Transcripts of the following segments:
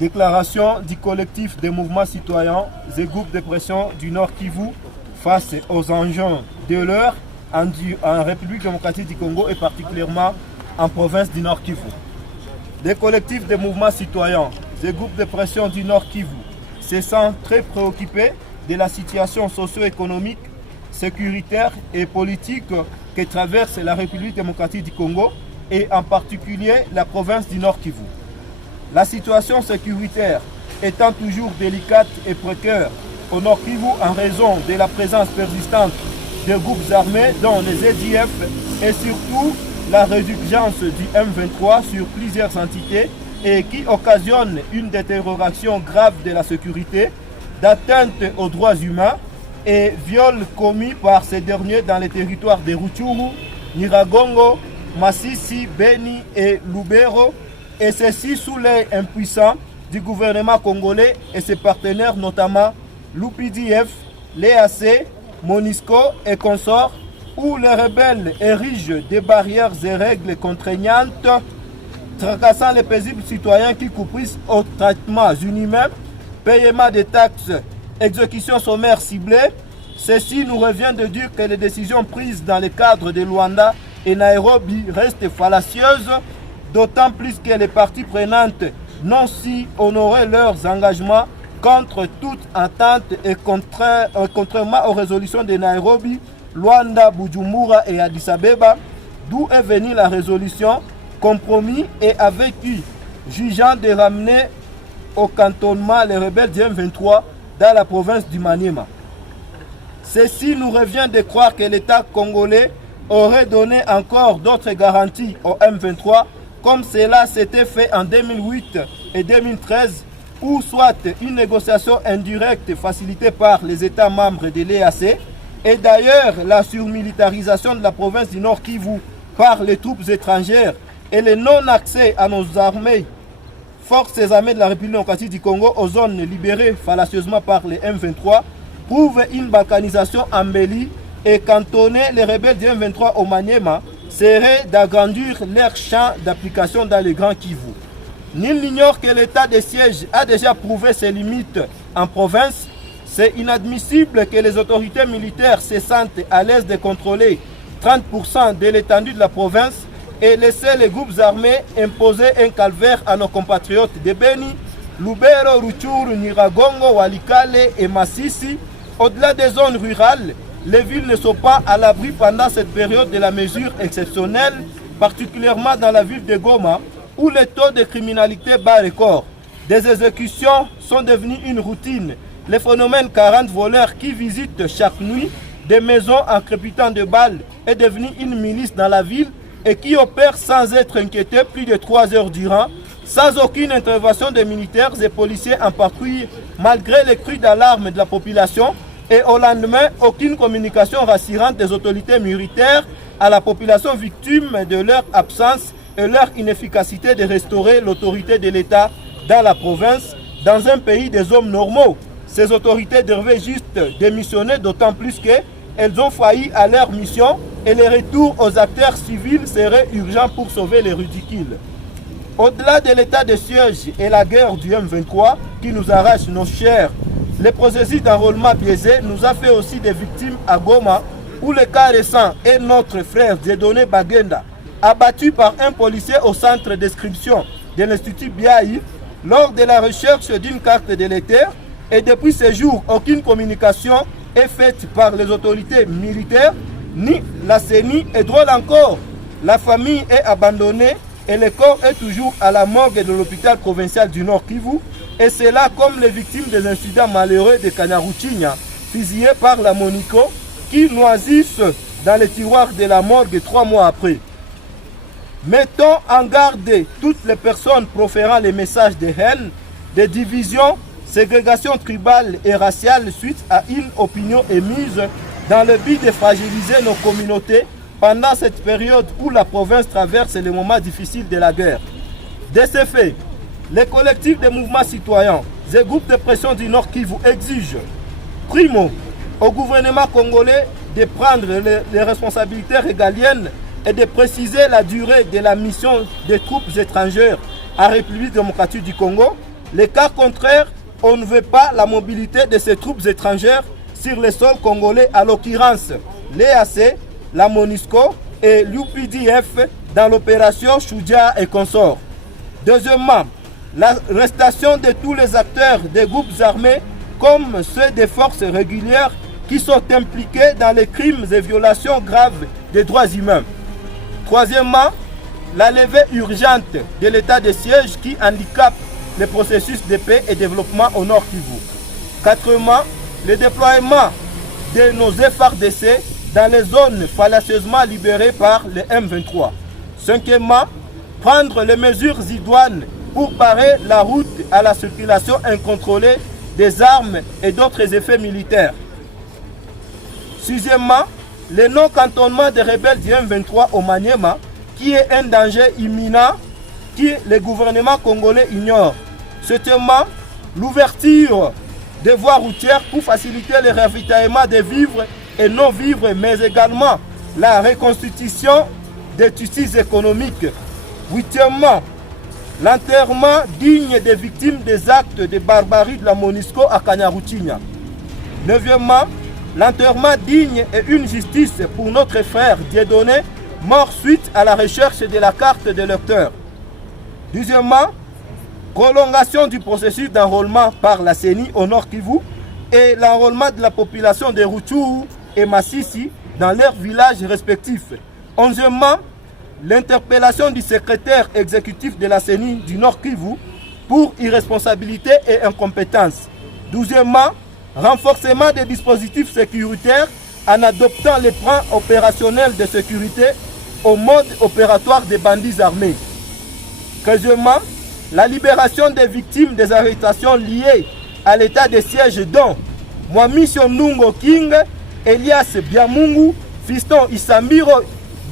Déclaration du collectif des mouvements citoyens et groupes de pression du Nord Kivu face aux enjeux de l'heure en République démocratique du Congo et particulièrement en province du Nord Kivu. Des collectifs de mouvements citoyens et groupes de pression du Nord Kivu se sentent très préoccupés de la situation socio-économique, sécuritaire et politique que traverse la République démocratique du Congo et en particulier la province du Nord Kivu. La situation sécuritaire étant toujours délicate et précaire au Nord Kivu en raison de la présence persistante de groupes armés dont les EDF et surtout la résurgence du M23 sur plusieurs entités et qui occasionne une détérioration grave de la sécurité, d'atteinte aux droits humains et viols commis par ces derniers dans les territoires de Rutshuru, Nyiragongo, Masisi, Beni et Lubero, et ceci sous l'œil impuissant du gouvernement congolais et ses partenaires, notamment l'UPDF, l'EAC, MONUSCO et consorts, où les rebelles érigent des barrières et règles contraignantes, tracassant les paisibles citoyens qui coupissent aux traitements inhumains, paiement des taxes, exécution sommaire ciblée. Ceci nous revient de dire que les décisions prises dans le cadre de Luanda et Nairobi restent fallacieuses, d'autant plus que les parties prenantes n'ont si honoré leurs engagements contre toute entente et contrairement aux résolutions de Nairobi, Luanda, Bujumbura et Addis Abeba, d'où est venue la résolution compromis et avec qui, jugeant de ramener au cantonnement les rebelles du M23 dans la province du Maniema. Ceci nous revient de croire que l'État congolais aurait donné encore d'autres garanties au M23 comme cela s'était fait en 2008 et 2013, ou soit une négociation indirecte facilitée par les États membres de l'EAC, et d'ailleurs la surmilitarisation de la province du Nord Kivu par les troupes étrangères et le non-accès à nos armées, forces armées de la République démocratique du Congo aux zones libérées fallacieusement par les M23, prouvent une balkanisation embellie et cantonner les rebelles du M23 au Maniema serait d'agrandir leur champ d'application dans les Grands Kivu. Nul n'ignore que l'état de siège a déjà prouvé ses limites en province. C'est inadmissible que les autorités militaires se sentent à l'aise de contrôler 30% de l'étendue de la province et laisser les groupes armés imposer un calvaire à nos compatriotes de Beni, Lubero, Rutshuru, Nyiragongo, Walikale et Masisi. Au-delà des zones rurales, les villes ne sont pas à l'abri pendant cette période de la mesure exceptionnelle, particulièrement dans la ville de Goma, où les taux de criminalité bat record. Des exécutions sont devenues une routine. Le phénomène 40 voleurs qui visitent chaque nuit des maisons en crépitant de balles est devenu une milice dans la ville et qui opère sans être inquiété plus de 3 heures durant, sans aucune intervention des militaires et policiers en patrouille, malgré les cris d'alarme de la population. Et au lendemain, aucune communication rassurante des autorités militaires à la population victime de leur absence et leur inefficacité de restaurer l'autorité de l'État dans la province, dans un pays des hommes normaux. Ces autorités devaient juste démissionner, d'autant plus qu'elles ont failli à leur mission et le retour aux acteurs civils serait urgent pour sauver les ridicules. Au-delà de l'état de siège et la guerre du M23 qui nous arrache nos chairs, le processus d'enrôlement biaisé nous a fait aussi des victimes à Goma, où le cas récent est notre frère Dieudonné Bagenda, abattu par un policier au centre d'inscription de l'Institut Biaï lors de la recherche d'une carte d'électeur. Et depuis ce jour, aucune communication est faite par les autorités militaires, ni la CENI. Et drôle encore, la famille est abandonnée et le corps est toujours à la morgue de l'hôpital provincial du Nord Kivu. Et c'est là comme les victimes des incidents malheureux de Kanyaruchinya, fusillés par la MONUSCO, qui noisissent dans les tiroirs de la morgue 3 mois après. Mettons en garde toutes les personnes proférant les messages de haine, de division, ségrégation tribale et raciale suite à une opinion émise dans le but de fragiliser nos communautés pendant cette période où la province traverse les moments difficiles de la guerre. De ce fait, les collectifs de mouvements citoyens et groupes de pression du Nord Kivu exigent, primo, au gouvernement congolais de prendre les responsabilités régaliennes et de préciser la durée de la mission des troupes étrangères en République démocratique du Congo, Le cas contraire, on ne veut pas la mobilité de ces troupes étrangères sur le sol congolais, à l'occurrence l'EAC, la MONUSCO et l'UPDF dans l'opération Shujaa et consorts. Deuxièmement, l'arrestation de tous les acteurs des groupes armés comme ceux des forces régulières qui sont impliqués dans les crimes et violations graves des droits humains. Troisièmement, la levée urgente de l'état de siège qui handicape le processus de paix et développement au Nord Kivu. Quatrièmement, le déploiement de nos FARDC dans les zones fallacieusement libérées par les M23. Cinquièmement, prendre les mesures idoines pour parer la route à la circulation incontrôlée des armes et d'autres effets militaires. Sixièmement, le non-cantonnement des rebelles du M23 au Maniema, qui est un danger imminent que le gouvernement congolais ignore. Septièmement, l'ouverture des voies routières pour faciliter le ravitaillement des vivres et non-vivres, mais également la reconstitution des tissus économiques. Huitièmement, l'enterrement digne des victimes des actes de barbarie de la MONUSCO à Kanyaruchinya. Neuvièmement, l'enterrement digne et une justice pour notre frère Dieudonné, mort suite à la recherche de la carte de lecteur. Dixièmement, prolongation du processus d'enrôlement par la CENI au Nord Kivu et l'enrôlement de la population de Rutshuru et Masisi dans leurs villages respectifs. Onzièmement, l'interpellation du secrétaire exécutif de la CENI du Nord Kivu pour irresponsabilité et incompétence. Douzièmement, renforcement des dispositifs sécuritaires en adoptant les plans opérationnels de sécurité au mode opératoire des bandits armés. Treizièmement, la libération des victimes des arrestations liées à l'état de siège dont Mwami Nungo King, Elias Biamungu, Fiston Isambiro,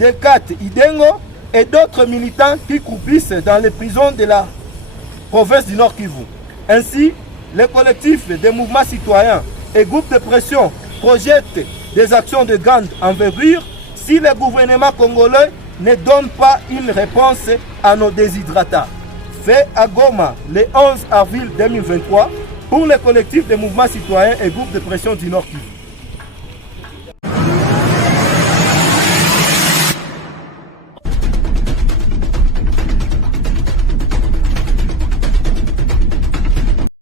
Dekat Idengo et d'autres militants qui croupissent dans les prisons de la province du Nord Kivu. Ainsi, les collectifs des mouvements citoyens et groupes de pression projettent des actions de grande envergure si le gouvernement congolais ne donne pas une réponse à nos déshydratats. Fait à Goma le 11 avril 2023 pour les collectifs des mouvements citoyens et groupes de pression du Nord Kivu.